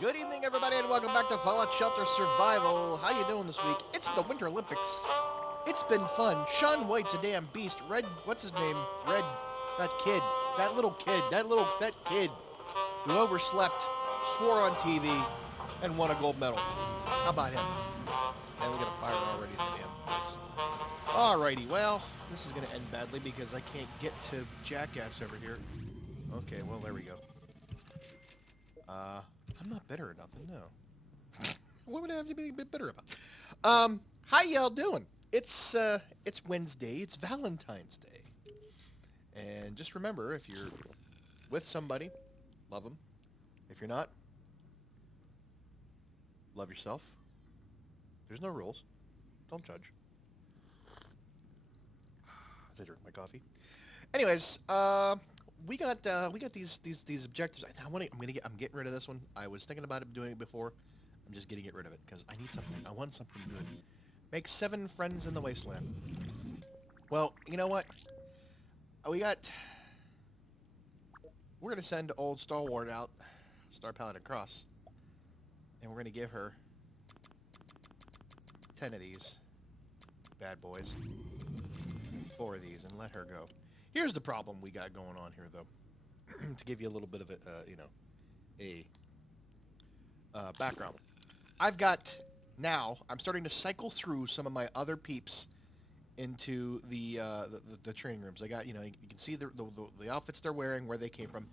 Good evening, everybody, and welcome back to Fallout Shelter Survival. How you doing this week? It's the Winter Olympics. It's been fun. Sean White's a damn beast. Red, what's his name? Red, that kid, that kid who overslept, swore on TV, and won a gold medal. How about him? And we got a fire already in the damn place. Alrighty, well, this is gonna end badly because I can't get to Jackass over here. Okay, well, there we go. I'm not bitter or nothing, no. What would I have to be a bit bitter about? How y'all doing? It's Wednesday. It's Valentine's Day. And just remember, if you're with somebody, love them. If you're not, love yourself. There's no rules. Don't judge. As I drink my coffee. Anyways, we got these objectives. I'm getting rid of this one. I was thinking about doing it before. I'm just getting rid of it because I need something. I want something good. Make 7 friends in the wasteland. Well, you know what? We're gonna send old Stalwart out, Star Paladin Cross, and we're gonna give her 10 of these bad boys, 4 of these, and let her go. Here's the problem we got going on here, though. To give you a little bit of a background. I'm starting to cycle through some of my other peeps into the training rooms. I got, you can see the outfits they're wearing, where they came from.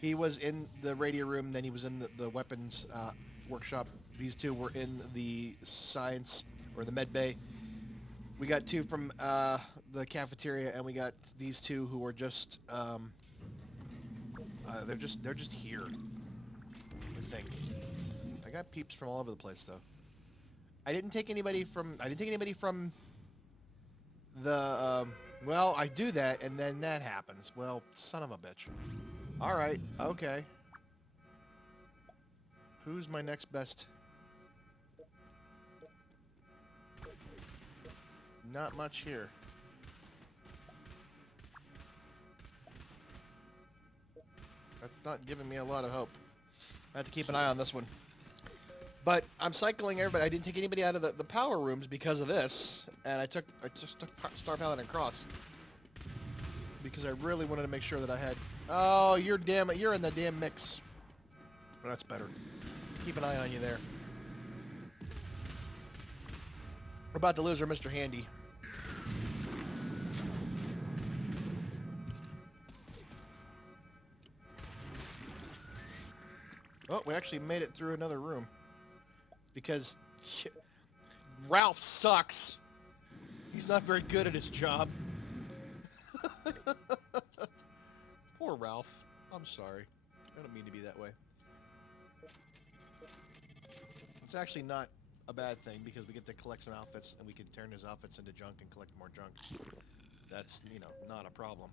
He was in the radio room, then he was in the weapons workshop. These 2 were in the science, or the med bay. We got 2 from the cafeteria, and we got these 2 who are just they're just here. I think I got peeps from all over the place, though. I didn't take anybody from the well, I do that, and then that happens. Well, son of a bitch. All right, okay. Who's my next best? Not much here. That's not giving me a lot of hope. I have to keep an eye on this one. But I'm cycling everybody. I didn't take anybody out of the power rooms because of this, and I just took Star Paladin Cross because I really wanted to make sure that I had. Oh, you're in the damn mix. Well, that's better. Keep an eye on you there. We're about to lose our Mr. Handy. Oh, we actually made it through another room. Because Ralph sucks. He's not very good at his job. Poor Ralph. I'm sorry. I don't mean to be that way. It's actually not a bad thing because we get to collect some outfits and we can turn his outfits into junk and collect more junk. That's, not a problem.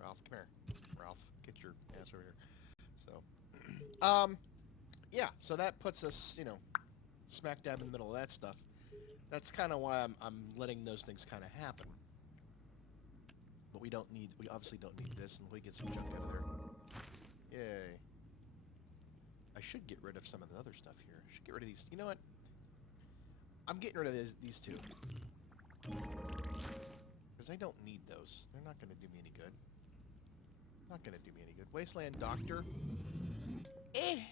Ralph, come here. Ralph, get your ass over here. So, yeah, so that puts us, smack dab in the middle of that stuff. That's kind of why I'm letting those things kind of happen. But we obviously don't need this, and we get some junk out of there. Yay. I should get rid of some of the other stuff here. I should get rid of these. You know what? I'm getting rid of these 2. Because I don't need those. They're not going to do me any good. Not going to do me any good. Wasteland Doctor. Eh.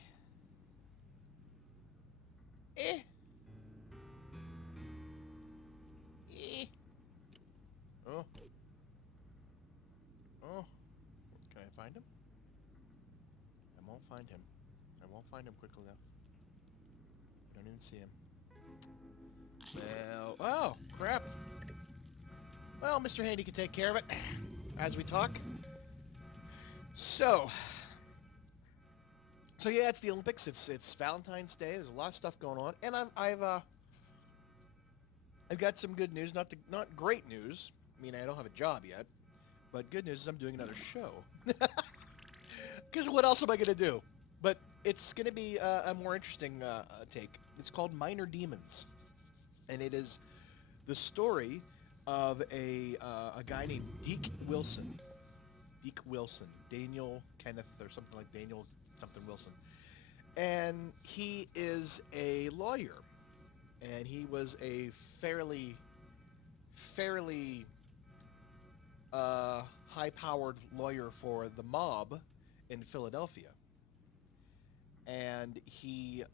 Oh. Can I find him? I won't find him. I won't find him quickly enough. I don't even see him. Well, oh, crap. Well, Mr. Handy can take care of it as we talk. So yeah, it's the Olympics. It's Valentine's Day. There's a lot of stuff going on, and I've got some good news. Not great news. I mean, I don't have a job yet, but good news is I'm doing another show. Because what else am I gonna do? But it's gonna be a more interesting take. It's called Minor Demons, and it is the story of a guy named Deke Wilson. Deke Wilson, Daniel Kenneth or something like Daniel something Wilson. And he is a lawyer, and he was a fairly high-powered lawyer for the mob in Philadelphia. And he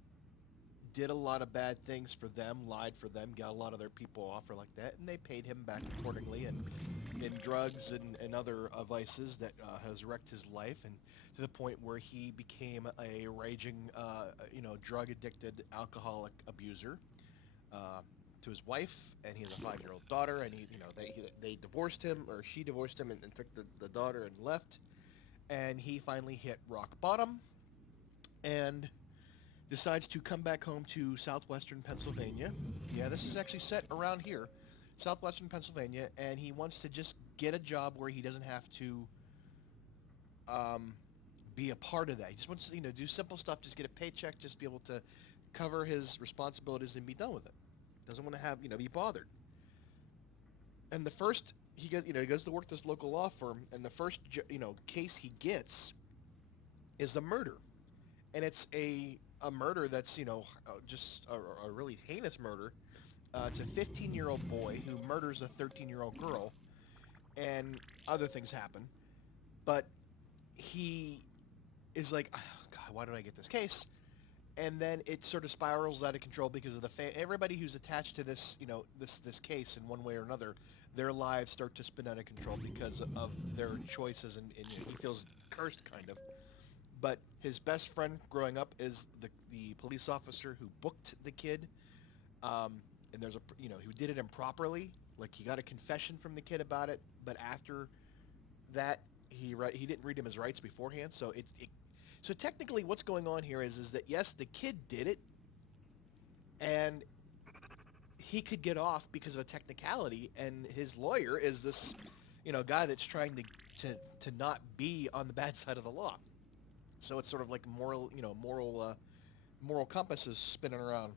did a lot of bad things for them, lied for them, got a lot of their people off or like that, and they paid him back accordingly, and in drugs and other vices that has wrecked his life, and to the point where he became a raging, drug-addicted alcoholic abuser to his wife, and he has a 5-year-old daughter, and they divorced him, or she divorced him, and took the daughter and left, and he finally hit rock bottom, and decides to come back home to southwestern Pennsylvania. Yeah, this is actually set around here, southwestern Pennsylvania, and he wants to just get a job where he doesn't have to be a part of that. He just wants to, do simple stuff, just get a paycheck, just be able to cover his responsibilities and be done with it. Doesn't want to have, be bothered. And the first, he goes to work this local law firm, and the first, case he gets is a murder. And it's a murder that's, just a really heinous murder. It's a 15-year-old boy who murders a 13-year-old girl, and other things happen. But he is like, oh, God, why did I get this case? And then it sort of spirals out of control because of everybody who's attached to this, this case in one way or another, their lives start to spin out of control because of their choices, and he feels cursed, kind of. But his best friend growing up is the police officer who booked the kid, and there's who did it improperly. Like, he got a confession from the kid about it, but after that, he didn't read him his rights beforehand. So so technically, what's going on here is that yes, the kid did it, and he could get off because of a technicality, and his lawyer is this, guy that's trying to not be on the bad side of the law. So it's sort of like moral compass is spinning around.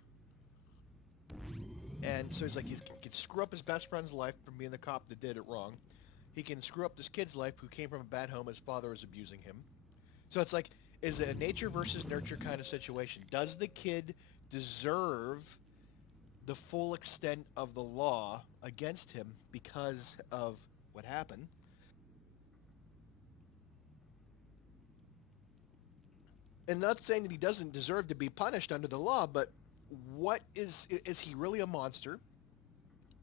And so he's like, he can screw up his best friend's life from being the cop that did it wrong. He can screw up this kid's life who came from a bad home. His father was abusing him. So it's like, is it a nature versus nurture kind of situation? Does the kid deserve the full extent of the law against him because of what happened? And not saying that he doesn't deserve to be punished under the law, but what is he really a monster,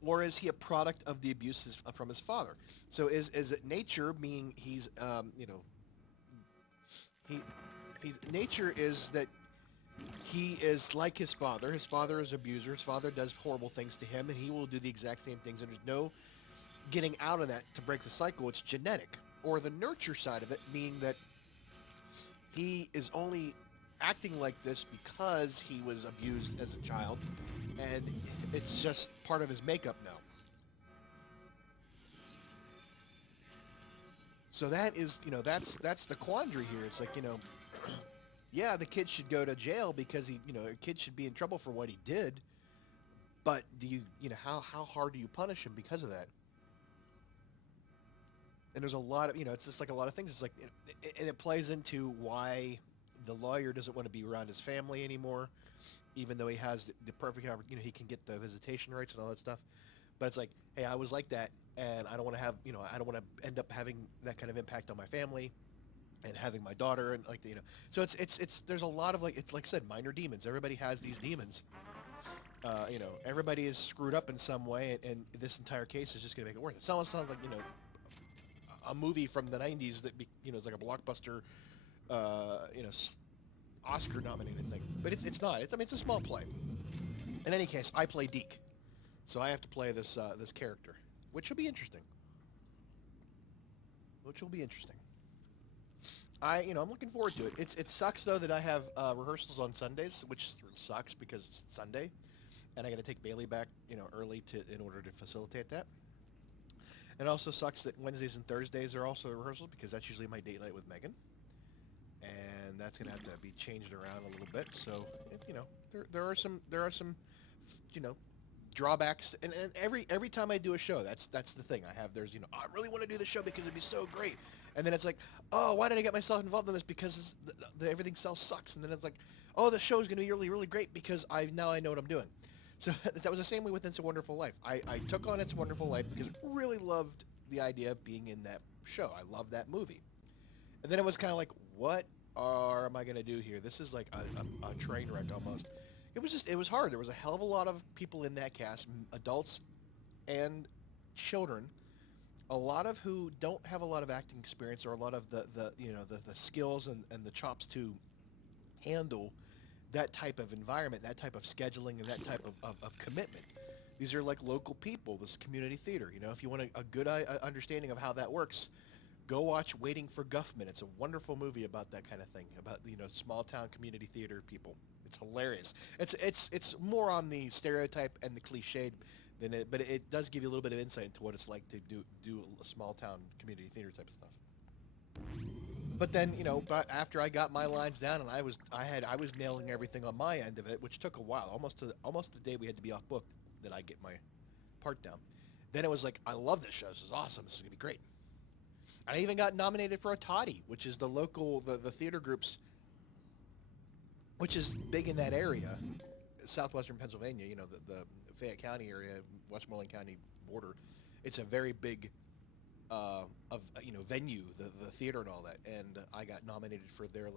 or is he a product of the abuses from his father? So is it nature, meaning he's nature is that he is like his father. His father is an abuser. His father does horrible things to him, and he will do the exact same things, and there's no getting out of that to break the cycle. It's genetic. Or the nurture side of it, meaning that he is only acting like this because he was abused as a child, and it's just part of his makeup now. So that is, that's the quandary here. It's like, yeah, the kid should go to jail because a kid should be in trouble for what he did, but do you, how hard do you punish him because of that? And there's a lot of, it's just like a lot of things. It's like, and it plays into why the lawyer doesn't want to be around his family anymore, even though he has the perfect, he can get the visitation rights and all that stuff. But it's like, hey, I was like that, and I don't want to have, I don't want to end up having that kind of impact on my family and having my daughter, and like, so it's there's a lot of, like I said, minor demons. Everybody has these demons. Everybody is screwed up in some way, and this entire case is just going to make it worse. It almost sounds like, a movie from the 90s that, is like a blockbuster, Oscar-nominated thing. But it's not. It's a small play. In any case, I play Deke. So I have to play this this character, which will be interesting. I'm looking forward to it. It sucks, though, that I have rehearsals on Sundays, which sucks because it's Sunday, and I got to take Bailey back, early in order to facilitate that. It also sucks that Wednesdays and Thursdays are also rehearsals because that's usually my date night with Megan, and that's gonna have to be changed around a little bit. So, there are some, drawbacks, and every time I do a show, that's the thing. There's, I really want to do the show because it'd be so great, and then it's like, oh, why did I get myself involved in this? Because everything else sucks, and then it's like, oh, the show's going to be really, really great because I know what I'm doing. So that was the same way with It's a Wonderful Life. I took on It's a Wonderful Life because I really loved the idea of being in that show. I love that movie. And then it was kind of like, what am I going to do here? This is like a train wreck almost. It was hard. There was a hell of a lot of people in that cast, adults and children, a lot of who don't have a lot of acting experience or a lot of the skills and the chops to handle that type of environment, that type of scheduling, and that type of commitment. These are like local people. This is community theater. If you want a good understanding of how that works, go watch Waiting for Guffman. It's a wonderful movie about that kind of thing, about small town community theater people. It's hilarious. It's more on the stereotype and the cliched than it, but it does give you a little bit of insight into what it's like to do a small town community theater type of stuff. But then, but after I got my lines down and I was nailing everything on my end of it, which took a while, almost the day we had to be off book that I get my part down. Then it was like, I love this show. This is awesome. This is gonna be great. And I even got nominated for a Toddy, which is the local the theater groups, which is big in that area, southwestern Pennsylvania. The Fayette County area, Westmoreland County border. It's a very big venue, the theater and all that, and I got nominated for their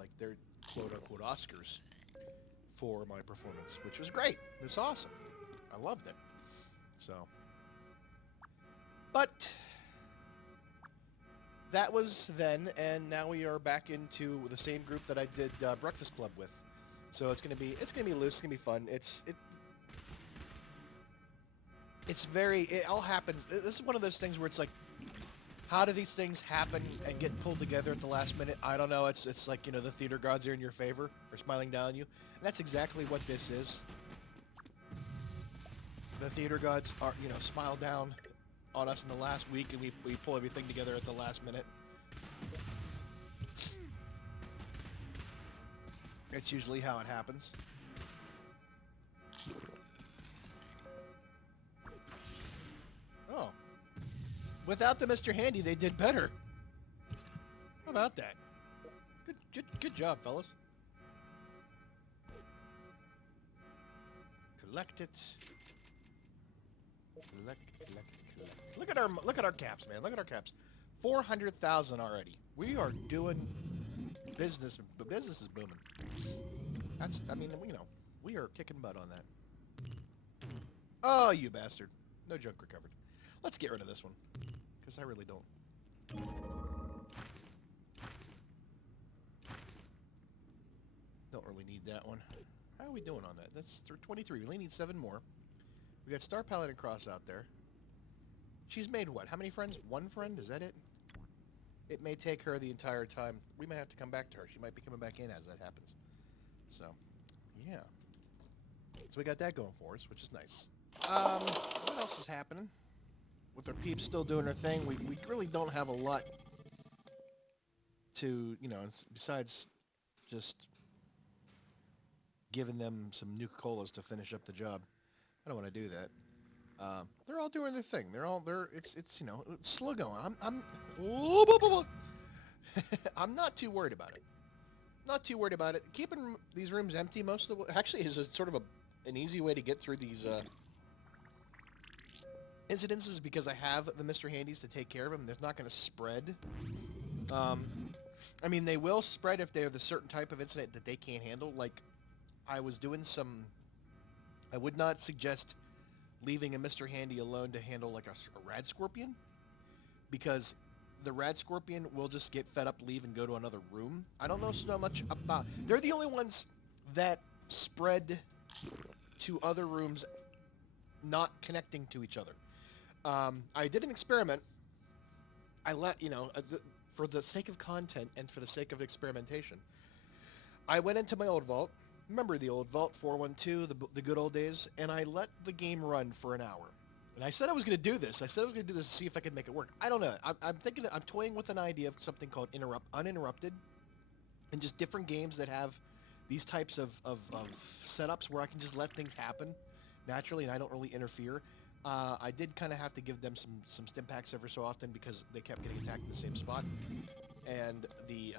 quote unquote Oscars for my performance, which was great. It's awesome. I loved it. So, but that was then, and now we are back into the same group that I did Breakfast Club with. So it's gonna be loose. It's gonna be fun. It all happens. This is one of those things where it's like, how do these things happen and get pulled together at the last minute? I don't know. It's like, the theater gods are in your favor or smiling down on you. And that's exactly what this is. The theater gods are, smile down on us in the last week, and we pull everything together at the last minute. It's usually how it happens. Oh. Without the Mr. Handy, they did better. How about that? Good job, fellas. Collect it. Collect. Look at our caps, man. Look at our caps. 400,000 already. We are doing business. The business is booming. We are kicking butt on that. Oh, you bastard. No junk recovered. Let's get rid of this one, because I really don't. Don't really need that one. How are we doing on that? That's 23. We only need 7 more. We got Star Paladin Cross out there. She's made what? How many friends? 1 friend? Is that it? It may take her the entire time. We may have to come back to her. She might be coming back in as that happens. So, yeah. So we got that going for us, which is nice. What else is happening? With our peeps still doing their thing, we really don't have a lot to, besides just giving them some Nuka-Colas to finish up the job. I don't want to do that. They're all doing their thing. It's slow going. I'm not too worried about it. Not too worried about it. Keeping these rooms empty most of the actually is a sort of an easy way to get through these incidences, because I have the Mr. Handies to take care of them. They're not going to spread. They will spread if they're the certain type of incident that they can't handle. Like, I was doing I would not suggest leaving a Mr. Handy alone to handle like a rad scorpion, because the rad scorpion will just get fed up, leave, and go to another room. I don't know so much about... They're the only ones that spread to other rooms not connecting to each other. I did an experiment. I let, for the sake of content and for the sake of experimentation, I went into my old vault. Remember the old Vault 412, the good old days? And I let the game run for an hour. And I said I was going to do this. I said I was going to do this to see if I could make it work. I don't know. I'm toying with an idea of something called Uninterrupted, and just different games that have these types of setups where I can just let things happen naturally, and I don't really interfere. I did kind of have to give them some stim packs every so often because they kept getting attacked in the same spot. And the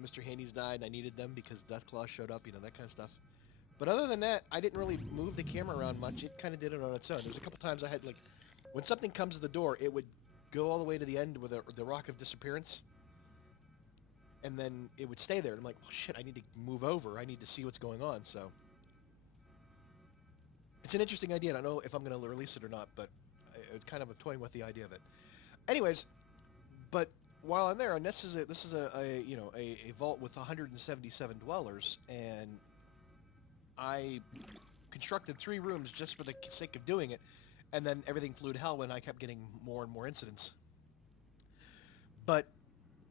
Mr. Handy's died, and I needed them because Deathclaw showed up, that kind of stuff. But other than that, I didn't really move the camera around much. It kind of did it on its own. There was a couple times I had, like, when something comes to the door, it would go all the way to the end with the rock of disappearance, and then it would stay there. And I'm like, well, shit, I need to move over. I need to see what's going on, so... It's an interesting idea. I don't know if I'm going to release it or not, but it's kind of toying with the idea of it. Anyways, but while I'm there, and this is a vault with 177 dwellers, and I constructed 3 rooms just for the sake of doing it, and then everything flew to hell when I kept getting more and more incidents. But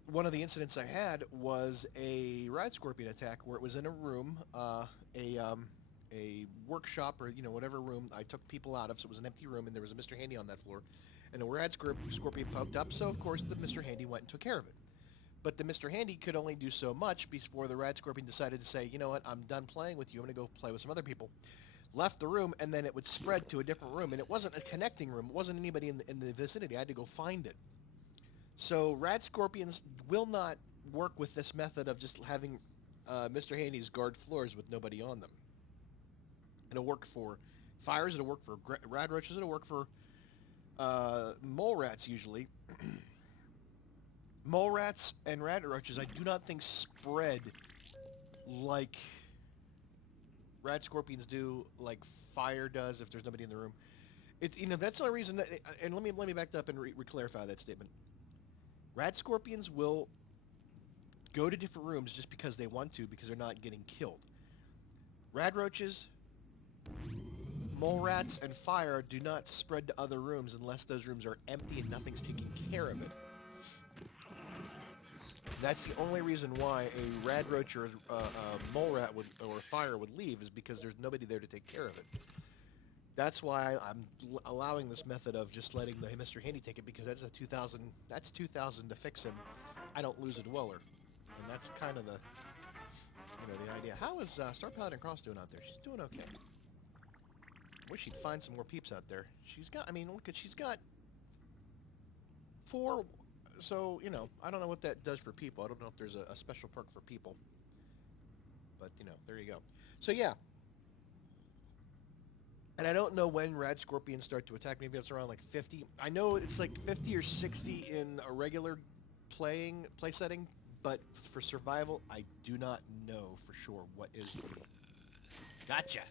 one of the incidents I had was a rad scorpion attack where it was in a room, a workshop or whatever room I took people out of, so it was an empty room, and there was a Mr. Handy on that floor, and a rad scorpion poked up, so of course the Mr. Handy went and took care of it. But the Mr. Handy could only do so much before the rad scorpion decided to say, you know what, I'm done playing with you, I'm going to go play with some other people. Left the room, and then it would spread to a different room, and it wasn't a connecting room, it wasn't anybody in the vicinity, I had to go find it. So rad scorpions will not work with this method of just having Mr. Handy's guard floors with nobody on them. It'll work for fires, it'll work for rad roaches, it'll work for mole rats usually. Mole rats and rad roaches I do not think spread like rad scorpions do, like fire does if there's nobody in the room. That's the only reason that, and let me back up and re-clarify that statement. Rad scorpions will go to different rooms just because they want to, because they're not getting killed. Rad roaches, mole rats, and fire do not spread to other rooms unless those rooms are empty and nothing's taking care of it. That's the only reason why a rad roach or a mole rat or fire would leave, is because there's nobody there to take care of it. That's why I'm allowing this method of just letting the Mr. Handy take it, because that's a 2,000. That's 2,000 to fix him. I don't lose a dweller, and that's kind of the the idea. How is Star Paladin Cross doing out there? She's doing okay. Wish she'd find some more peeps out there. She's got, look at, she's got 4, so, I don't know what that does for people. I don't know if there's a special perk for people. But, there you go. So, yeah. And I don't know when rad scorpions start to attack. Maybe it's around, like, 50. I know it's, like, 50 or 60 in a regular play setting, but for survival, I do not know for sure what is... Gotcha!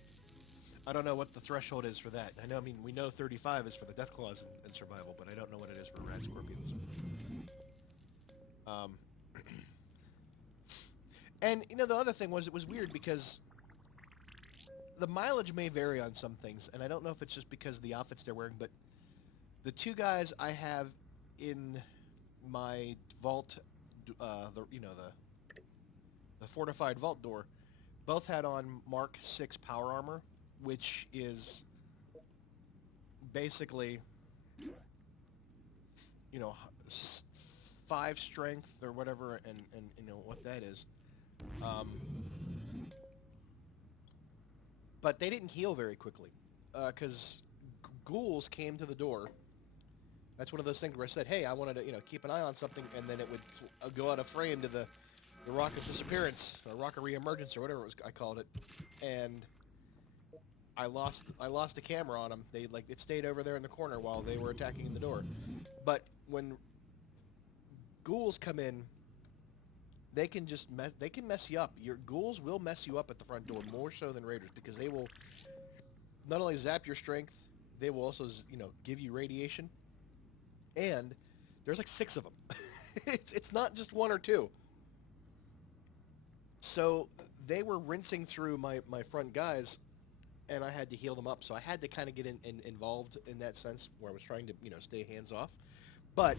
I don't know what the threshold is for that. I know, we know 35 is for the Deathclaws in survival, but I don't know what it is for rad scorpions. And, the other thing was, it was weird because the mileage may vary on some things, and I don't know if it's just because of the outfits they're wearing, but the 2 guys I have in my vault, the fortified vault door, both had on Mark 6 power armor, which is basically, 5 strength or whatever, and what that is. But they didn't heal very quickly, because ghouls came to the door. That's one of those things where I said, hey, I wanted to, keep an eye on something, and then it would go out of frame to the rock of disappearance, or rock of reemergence, or whatever I called it, and I lost the camera on them. It stayed over there in the corner while they were attacking the door. But when ghouls come in, they can mess you up. Your ghouls will mess you up at the front door more so than raiders, because they will not only zap your strength, they will also give you radiation, and there's like 6 of them. It's not just 1 or 2. So they were rinsing through my front guys, and I had to heal them up. So I had to kind of get involved in that sense, where I was trying to, stay hands off. But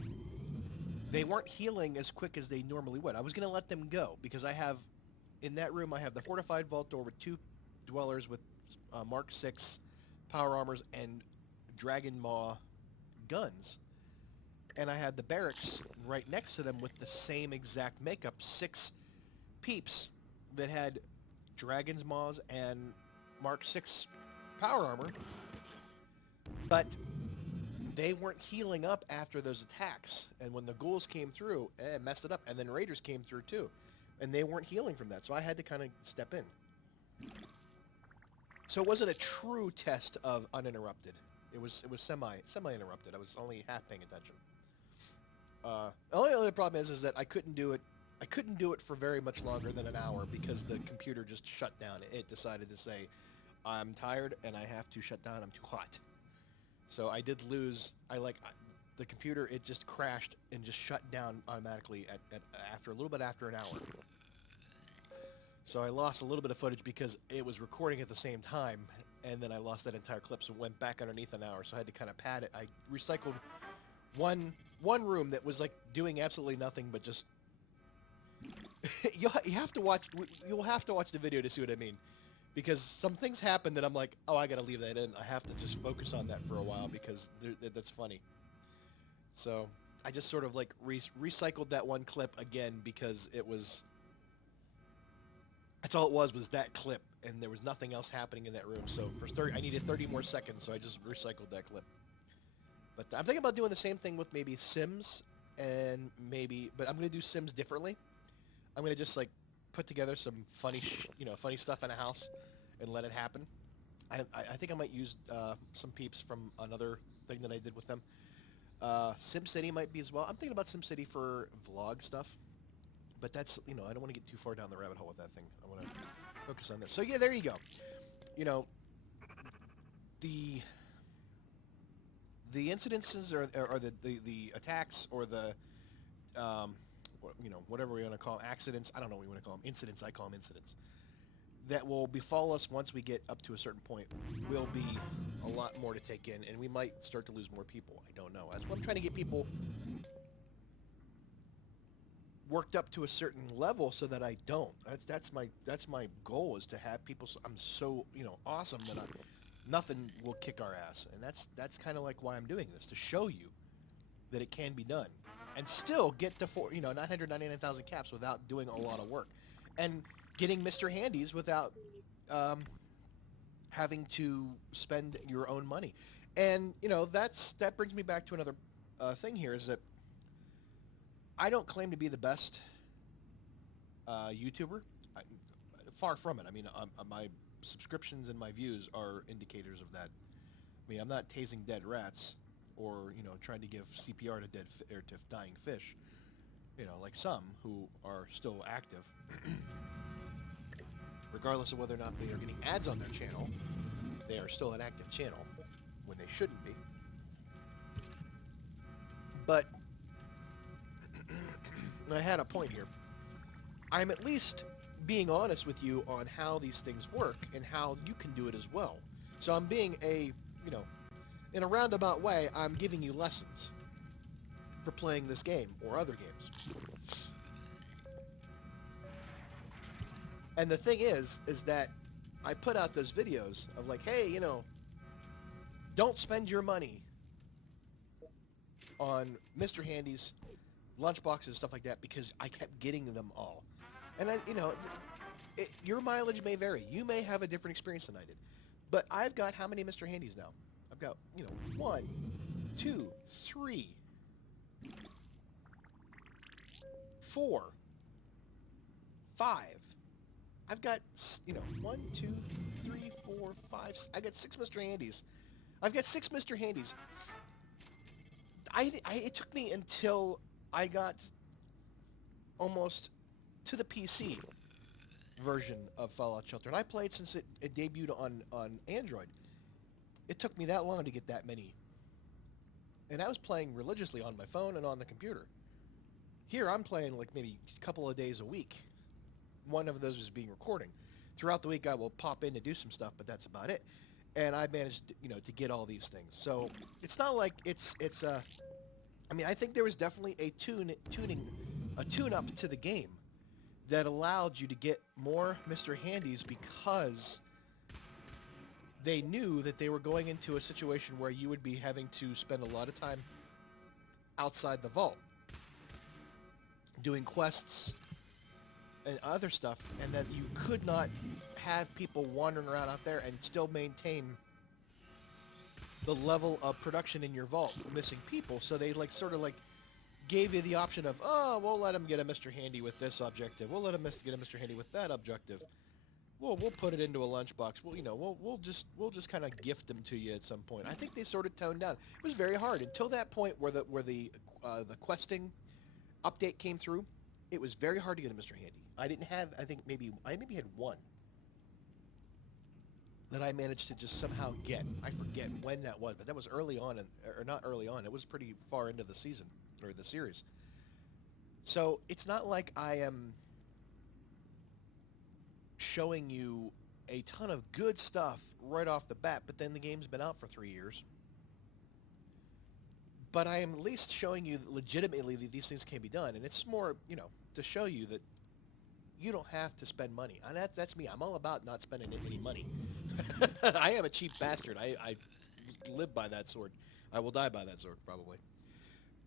they weren't healing as quick as they normally would. I was going to let them go, because in that room, I have the fortified vault door with 2 dwellers with Mark 6 power armors and Dragon Maw guns. And I had the barracks right next to them with the same exact makeup, 6 peeps that had Dragon's Maws and Mark 6 power armor, but they weren't healing up after those attacks. And when the ghouls came through, it messed it up. And then raiders came through too, and they weren't healing from that. So I had to kind of step in. So it wasn't a true test of uninterrupted. It was semi-interrupted. I was only half paying attention. The only other problem is that I couldn't do it. I couldn't do it for very much longer than an hour because the computer just shut down. It decided to say, I'm tired and I have to shut down. I'm too hot. So I did lose. The computer. It just crashed and just shut down automatically after a little bit after an hour. So I lost a little bit of footage because it was recording at the same time, and then I lost that entire clip, so it went back underneath an hour, so I had to kind of pad it. I recycled one room that was like doing absolutely nothing but just... You'll have to watch the video to see what I mean, because some things happen that I'm like, oh, I gotta leave that in. I have to just focus on that for a while because that's funny. So I just sort of like recycled that one clip again because it was... That's all it was that clip, and there was nothing else happening in that room. So I needed 30 more seconds, so I just recycled that clip. But I'm thinking about doing the same thing with maybe Sims, but I'm going to do Sims differently. I'm going to just like put together some funny stuff in a house and let it happen. I think I might use some peeps from another thing that I did with them. SimCity might be as well. I'm thinking about SimCity for vlog stuff. But that's, I don't want to get too far down the rabbit hole with that thing. I want to focus on this. So yeah, there you go. The incidences or the attacks or the, whatever we want to call them, accidents. I don't know what we want to call them. Incidents. I call them incidents. That will befall us once we get up to a certain point will be a lot more to take in, and we might start to lose more people. I don't know. That's what I'm trying to get people worked up to a certain level so that I don't. That's my goal, is to have people. I'm so awesome that nothing will kick our ass, and that's kind of like why I'm doing this, to show you that it can be done, and still get to 999,000 caps without doing a lot of work, and getting Mr. Handies without having to spend your own money. And that brings me back to another thing here, is that I don't claim to be the best YouTuber. Far from it. I mean, my subscriptions and my views are indicators of that. I mean, I'm not tasing dead rats or trying to give CPR to to dying fish. Like some who are still active, regardless of whether or not they are getting ads on their channel. They are still an active channel when they shouldn't be. But I had a point here. I'm at least being honest with you on how these things work and how you can do it as well. So I'm being in a roundabout way, I'm giving you lessons for playing this game or other games. And the thing is that I put out those videos of like, hey, don't spend your money on Mr. Handy's lunchboxes and stuff like that, because I kept getting them all. And your mileage may vary. You may have a different experience than I did. But I've got how many Mr. Handies now? I've got, 1, 2, 3, 4, 5. I've got, 1, 2, 3, 4, 5, 6. I got 6 Mr. Handies. I've got 6 Mr. Handies. It took me until I got almost to the PC version of Fallout Shelter, and I played since it debuted on Android. It took me that long to get that many, and I was playing religiously on my phone and on the computer. Here I'm playing like maybe a couple of days a week. One of those is being recording. Throughout the week I will pop in to do some stuff, but that's about it. And I managed to get all these things. So it's not like it's I mean, I think there was definitely a tune-up to the game that allowed you to get more Mr. Handies, because they knew that they were going into a situation where you would be having to spend a lot of time outside the vault doing quests and other stuff, and that you could not have people wandering around out there and still maintain the level of production in your vault missing people, so they like sort of like gave you the option of, oh, we'll let him get a Mr. Handy with this objective. We'll let him get a Mr. Handy with that objective. We'll put it into a lunchbox. We'll just kind of gift them to you at some point. I think they sort of toned down. It was very hard until that point where the questing update came through. It was very hard to get a Mr. Handy. I didn't have. I maybe had one that I managed to just somehow get. I forget when that was, but that was early on, or not early on. It was pretty far into the season or the series. So it's not like I am showing you a ton of good stuff right off the bat, but then the game's been out for 3 years. But I am at least showing you that legitimately that these things can be done, and it's more, to show you that you don't have to spend money. And that's me. I'm all about not spending any money. I am a cheap bastard. I live by that sword. I will die by that sword, probably.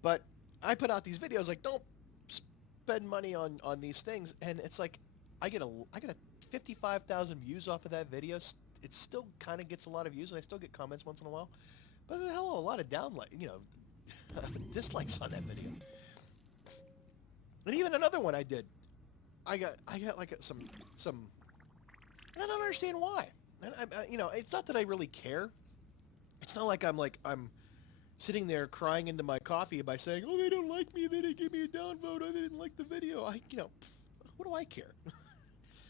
But I put out these videos like, don't spend money on these things, and it's like, I get a 55,000 views off of that video. It still kind of gets a lot of views, and I still get comments once in a while. But there's a hell of a lot of dislikes on that video. And even another one I did, I got like some, and I don't understand why. And it's not that I really care. It's not like I'm sitting there crying into my coffee by saying, oh, they don't like me, they didn't give me a downvote, I didn't like the video. What do I care?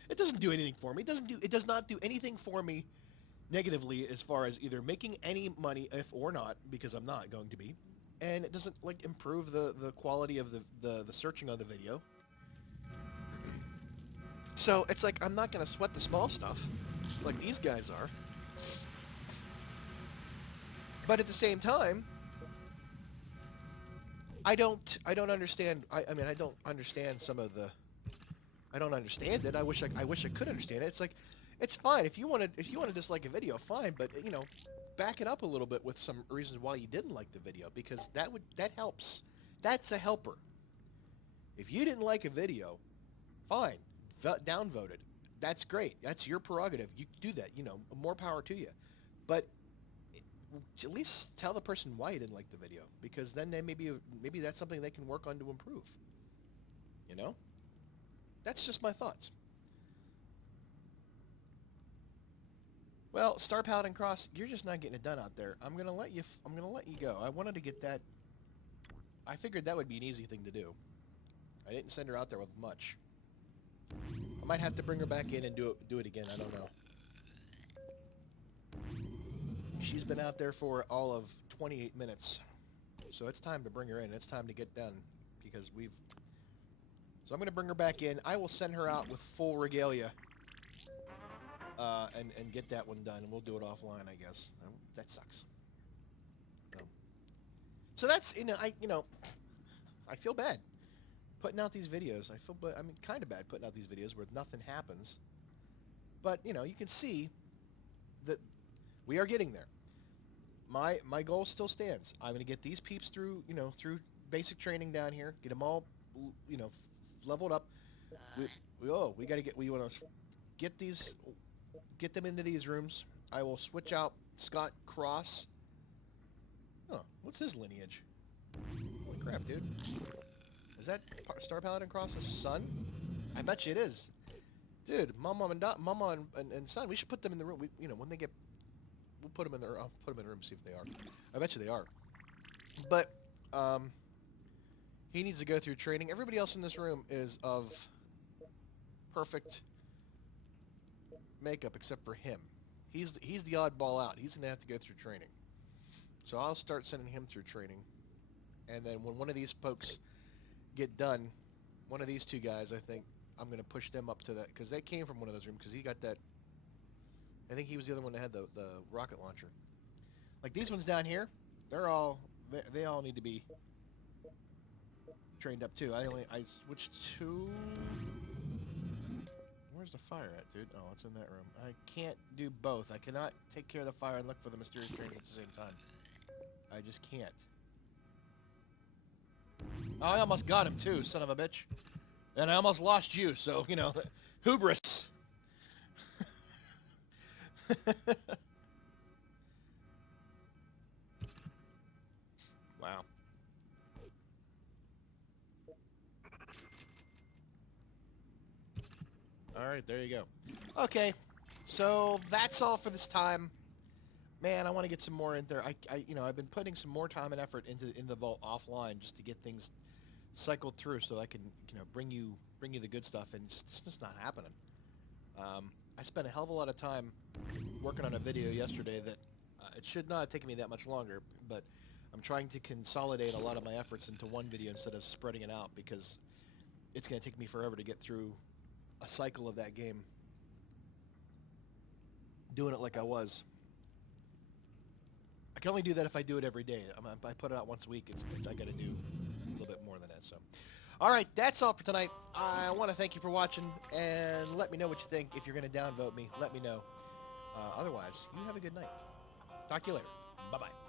It doesn't do anything for me. It does not do anything for me negatively as far as either making any money, if or not, because I'm not going to be, and it doesn't like improve the quality of the searching of the video. So it's like I'm not going to sweat the small stuff like these guys are. But at the same time, I don't understand. I mean, I don't understand some of the. I don't understand it. I wish I could understand it. It's like, it's fine if you want to dislike a video, fine. But back it up a little bit with some reasons why you didn't like the video, because that helps. That's a helper. If you didn't like a video, fine, downvoted. That's great. That's your prerogative. You do that. More power to you. But at least tell the person why you didn't like the video, because then maybe that's something they can work on to improve. That's just my thoughts. Well, Star Paladin Cross, you're just not getting it done out there. I'm gonna let you go. I wanted to get that. I figured that would be an easy thing to do. I didn't send her out there with much. I might have to bring her back in and do it again. I don't know. She's been out there for all of 28 minutes, so it's time to bring her in. It's time to get done because we've. So I'm going to bring her back in. I will send her out with full regalia and get that one done, and we'll do it offline, I guess. That sucks. So that's, I feel bad putting out these videos. I mean, kind of bad putting out these videos where nothing happens. But, you can see that we are getting there. My goal still stands. I'm going to get these peeps through, through basic training down here, get them all, leveled up. We want to get them into these rooms. I will switch out Scott Cross. Oh, what's his lineage? Holy crap, dude. Is that Star Paladin Cross's son? I bet you it is. Dude, Mama and son, we should put them in the room. When they get, we'll put them in there. I'll put them in the room and see if they are. I bet you they are. But, he needs to go through training. Everybody else in this room is of perfect makeup except for him. He's the oddball out. He's going to have to go through training. So I'll start sending him through training. And then when one of these folks get done, one of these two guys, I think, I'm going to push them up to that, because they came from one of those rooms, because he got that, I think he was the other one that had the rocket launcher. Like these ones down here, they all need to be trained up too. I switched to... Where's the fire at, dude? Oh, it's in that room. I can't do both. I cannot take care of the fire and look for the mysterious training at the same time. I just can't. Oh, I almost got him too, son of a bitch. And I almost lost you, so, hubris. All right, there you go. Okay, so that's all for this time. Man, I want to get some more in there. I've been putting some more time and effort into the vault offline just to get things cycled through, so I can, bring you the good stuff, and it's just not happening. I spent a hell of a lot of time working on a video yesterday that it should not have taken me that much longer, but I'm trying to consolidate a lot of my efforts into one video instead of spreading it out, because it's going to take me forever to get through a cycle of that game doing it like I was. I can only do that if I do it every day. If I put it out once a week, I got to do a little bit more than that. So, all right, that's all for tonight. I want to thank you for watching, and let me know what you think. If you're going to downvote me, let me know. Otherwise, you have a good night. Talk to you later. Bye-bye.